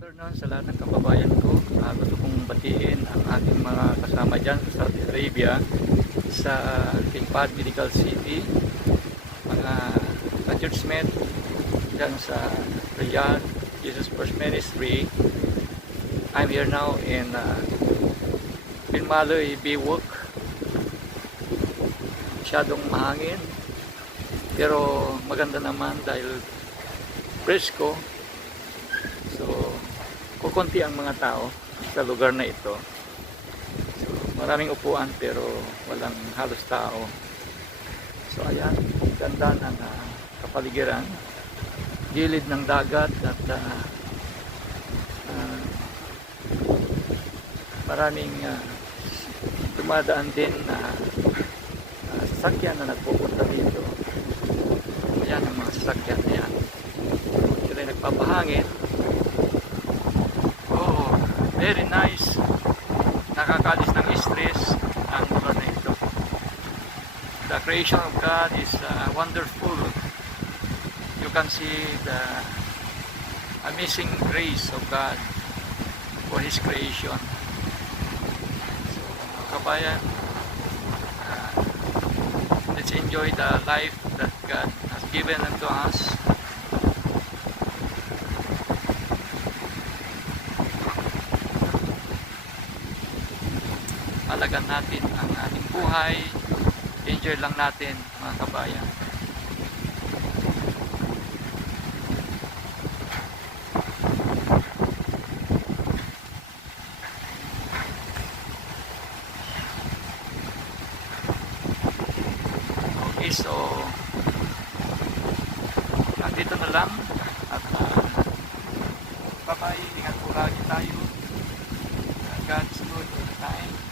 Afternoon sa lahat ng kababayan ko. Gusto kong batiin ang ating mga kasama dyan sa Saudi Arabia, sa Tingpad Medical City, mga ka-churchmate dyan sa Riyadh, Jesus First Ministry. I'm here now in Bin Maloy, Biwok. Masyadong mahangin, pero maganda naman dahil presko. So, kukunti ang mga tao sa lugar na ito. So, maraming upuan pero walang halos tao. So, ayan, ganda ng kapaligiran. Gilid ng dagat at maraming dumadaan din na sasakyan na nagpupunta dito. Ayan ang mga sasakyan na yan. Sila nagpapahangin. Oh, very nice. Nakakalis ng stress ang lugar na ito. The creation of God is wonderful. You can see the amazing grace of God for His creation. So, kabayan, let's enjoy the life that God has given unto us. Alagan natin ang ating buhay. Enjoy lang natin, mga kabayan. Okay, so nandito na lang at bye-bye. Ingat po lagi tayo. God's good all the time.